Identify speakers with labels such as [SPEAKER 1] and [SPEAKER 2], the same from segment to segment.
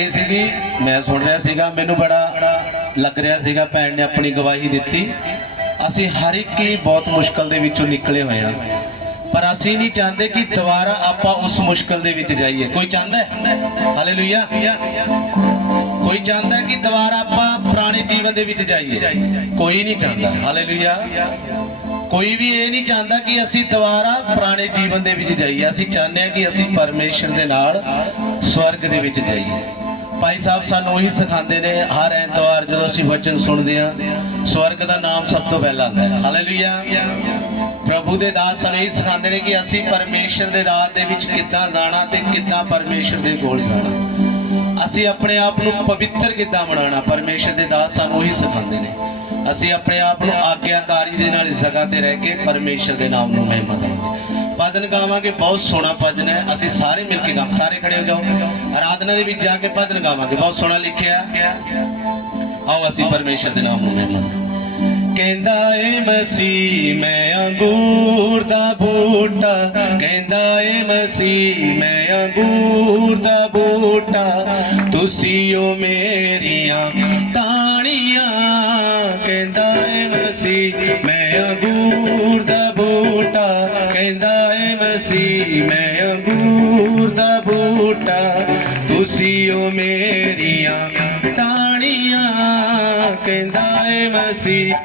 [SPEAKER 1] ਸੀਗੀ, ਮੈਂ ਸੁਣ ਰਿਹਾ ਸੀਗਾ, ਮੈਨੂੰ ਬੜਾ ਲੱਗ ਰਿਹਾ ਸੀਗਾ ਭੈਣ ਨੇ ਆਪਣੀ ਗਵਾਹੀ ਦਿੱਤੀ। ਅਸੀਂ ਹਰ ਇੱਕ ਹੀ ਬਹੁਤ ਮੁਸ਼ਕਲ ਦੇ ਵਿੱਚੋਂ ਨਿਕਲੇ ਹੋਏ ਆ ਪਰ ਅਸੀਂ ਨਹੀਂ ਚਾਹੁੰਦੇ ਕਿ ਦੁਬਾਰਾ ਆਪਾਂ ਉਸ ਮੁਸ਼ਕਲ ਦੇ ਵਿੱਚ ਜਾਈਏ। ਕੋਈ ਚਾਹੁੰਦਾ ਹੈ? ਹਾਲੇਲੂਇਆ ਕੋਈ ਚਾਹੁੰਦਾ ਕਿ ਦੁਬਾਰਾ ਆਪਾਂ ਪੁਰਾਣੇ ਜੀਵਨ ਦੇ ਵਿੱਚ ਜਾਈਏ? ਕੋਈ ਨਹੀਂ ਚਾਹੁੰਦਾ। ਹਾਲੇਲੂਇਆ ਕੋਈ ਵੀ ਇਹ ਨਹੀਂ ਚਾਹੁੰਦਾ ਕਿ ਅਸੀਂ ਦੁਬਾਰਾ ਪੁਰਾਣੇ ਜੀਵਨ ਦੇ ਵਿੱਚ ਜਾਈਏ। ਅਸੀਂ ਚਾਹੁੰਦੇ ਹਾਂ ਕਿ ਅਸੀਂ ਪਰਮੇਸ਼ਰ ਦੇ ਨਾਲ ਸਵਰਗ ਦੇ ਵਿੱਚ ਜਾਈਏ। ਭਾਈ ਸਾਹਿਬ ਸਾਨੂੰ ਉਹੀ ਸਿਖਾਉਂਦੇ ਨੇ ਹਰ ਐਤਵਾਰ ਜਦੋਂ ਅਸੀਂ ਵਚਨ ਸੁਣਦੇ ਹਾਂ, ਸਵਰਗ ਦਾ ਨਾਮ ਸਭ ਤੋਂ ਪਹਿਲਾਂ ਆਉਂਦਾ ਹੈ। ਹਾਲੇਲੂਇਆ ਪ੍ਰਭੂ ਦੇ ਦਾਸ ਸਾਨੂੰ ਇਹ ਸਿਖਾਉਂਦੇ ਨੇ ਕਿ ਅਸੀਂ ਪਰਮੇਸ਼ਰ ਦੇ ਰਾਹ ਦੇ ਵਿੱਚ ਕਿੱਦਾਂ ਜਾਣਾ ਤੇ ਕਿੱਦਾਂ ਪਰਮੇਸ਼ਰ ਦੇ ਕੋਲ ਜਾਣਾ। ਅਸੀਂ ਆਪਣੇ ਆਪ ਨੂੰ ਪਵਿੱਤਰ ਕਿੱਦਾਂ ਬਣਾਉਣਾ, ਪਰਮੇਸ਼ਰ ਦੇ ਦਾਸ ਸਾਨੂੰ ਉਹੀ ਸਿਖਾਉਂਦੇ ਨੇ। ਅਸੀਂ ਆਪਣੇ ਆਪ ਨੂੰ ਆਗਿਆਕਾਰੀ ਦੇ ਨਾਲ ਇਸ ਜਗ੍ਹਾ ਤੇ ਰਹਿ ਕੇ ਪਰਮੇਸ਼ਰ ਦੇ ਨਾਮ ਨੂੰ ਮਹਿਮਾ ਦੇਵਾਂਗੇ ਭਜਨ ਗਾਵਾਂਗੇ, ਬਹੁਤ ਸੋਹਣਾ ਭਜਨ ਹੈ। ਅਸੀਂ ਸਾਰੇ ਮਿਲ ਕੇ ਗਾਵਾਂ ਸਾਰੇ ਖੜੇ ਹੋ ਜਾਓ। ਆਰਾਧਨਾ ਦੇ ਵਿੱਚ ਜਾ ਕੇ ਭਜਨ ਗਾਵਾਂਗੇ। ਬਹੁਤ ਸੋਹਣਾ ਲਿਖਿਆ ਆਓ ਅਸੀਂ ਪਰਮੇਸ਼ਰ ਦੇ ਨਾਮ ਨੂੰ ਮਹਿਮਾ ਕਹਿੰਦਾ, ਏ ਮਸੀਹ, ਮੈਂ ਅੰਗੂਰ ਦਾ ਬੂਟਾ। ਕਹਿੰਦਾ, ਏ ਮਸੀਹ, ਮੈਂ ਅੰਗੂਰ ਦਾ ਬੂਟਾ। ਤੁਸੀਂ ਓ ਮੇਰੀਆਂ ਤਾਣੀਆਂ। ਕਹਿੰਦਾ, ਏ ਮਸੀਹ ਏ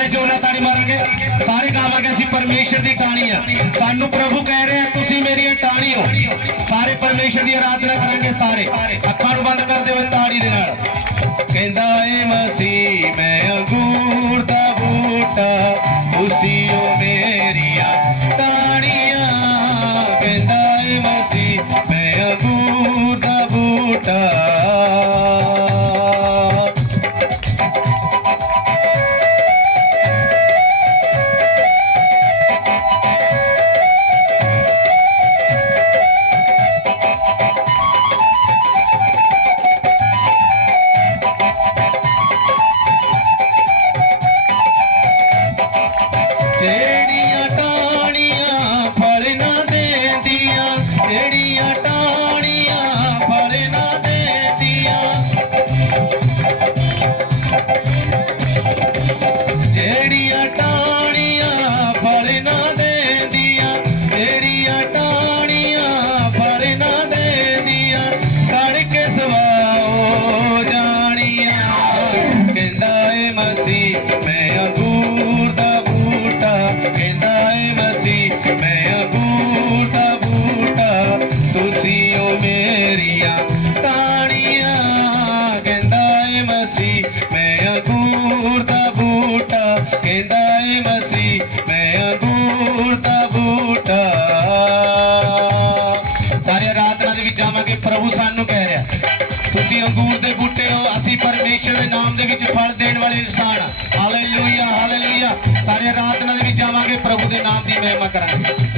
[SPEAKER 1] ਸਾਰੇ ਜੋਲਾ ਤਾੜੀ ਮਾਰਨਗੇ? ਸਾਰੇ ਗਾਵਾਂਗੇ ਅਸੀਂ, ਪਰਮੇਸ਼ਰ ਦੀ ਟਾਹਣੀ ਆ। ਸਾਨੂੰ ਪ੍ਰਭੂ ਕਹਿ ਰਿਹਾ, ਤੁਸੀਂ ਮੇਰੀਆਂ ਟਾਹਣੀ ਹੋ। ਸਾਰੇ ਪਰਮੇਸ਼ਰ ਦੀ ਆਰਾਧਨਾ ਕਰਾਂਗੇ ਸਾਰੇ। ਅੱਖਾਂ ਨੂੰ ਬੰਦ ਕਰਦੇ ਹੋਏ ਤਾੜੀ ਦੇ ਨਾਲ। ਕਹਿੰਦਾ, ਏ ਮਸੀਹ, ਮੈਂ ਅੰਗੂਰ ਦਾ ਬੂਟਾ, ਤੁਸੀਂ ਓ ਪ੍ਰਭੂ ਸਾਨੂੰ ਕਹਿ ਰਿਹਾ। ਤੁਸੀਂ ਅੰਗੂਰ ਦੇ ਬੂਟੇ ਹੋ, ਅਸੀਂ ਪਰਮੇਸ਼ਰ ਦੇ ਨਾਮ ਦੇ ਵਿੱਚ ਫਲ ਦੇਣ ਵਾਲੇ ਇਨਸਾਨ ਹਾਂ ਹਾਲੇਲੂਇਆ ਹਾਲੇਲੂਇਆ ਸਾਰੇ ਆਰਾਧਨਾ ਦੇ ਵਿੱਚ ਆਵਾਂਗੇ ਪ੍ਰਭੂ ਦੇ ਨਾਮ ਦੀ ਮਹਿਮਾ ਕਰਾਂਗੇ।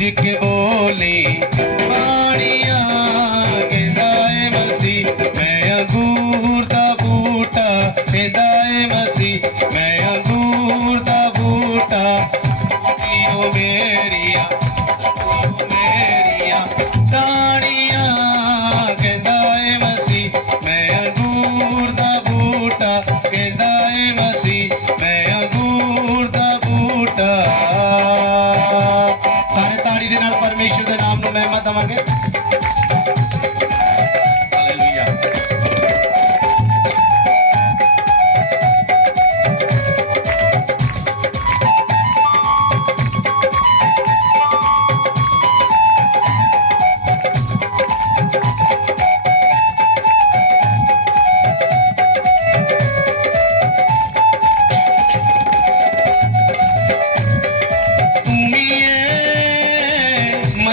[SPEAKER 1] জিকে বলে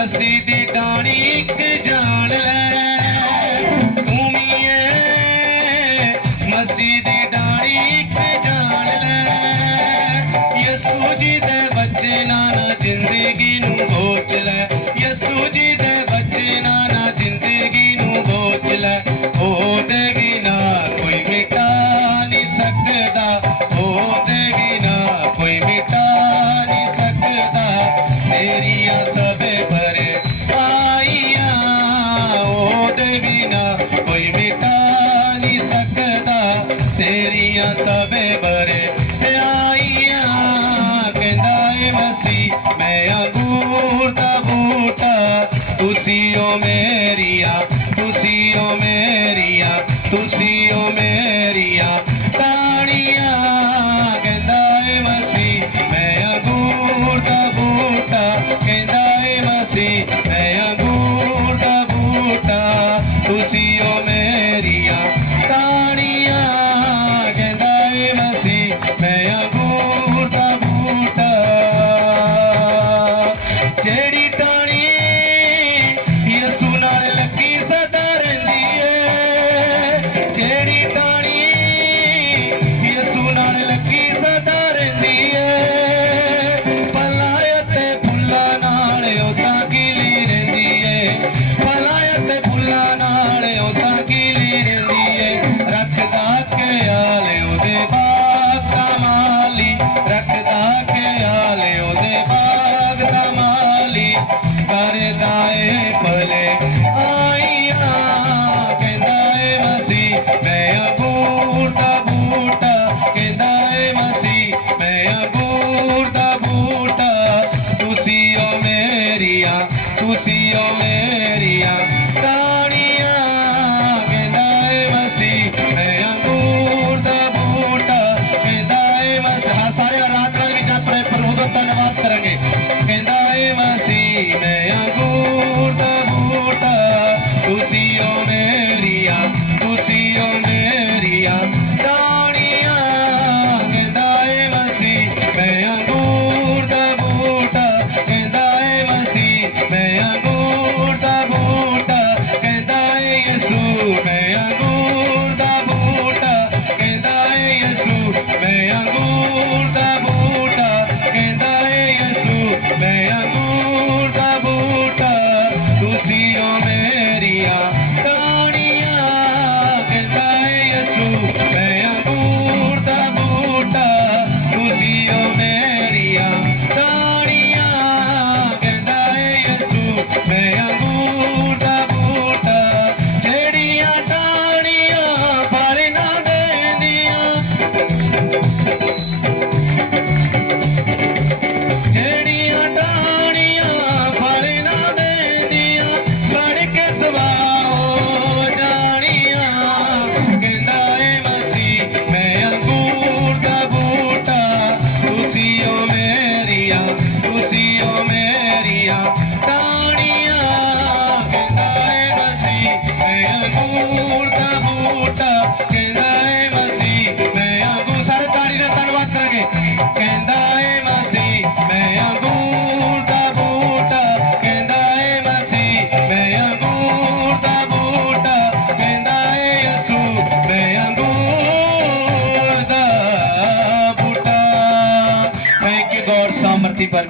[SPEAKER 1] ਅਸੀਂ ਦੀ ਟਾਣੀ ਇੱਕ ਜਾਣ ਲੈ। ਮੈਂ ਅਬੂਰ ਦਾ ਬੂਟਾ ਤੁਸੀਂ ਓ ਮੇਰੀਆ खुशियों मेरिया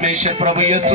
[SPEAKER 1] najważniejsze próby Jezusa.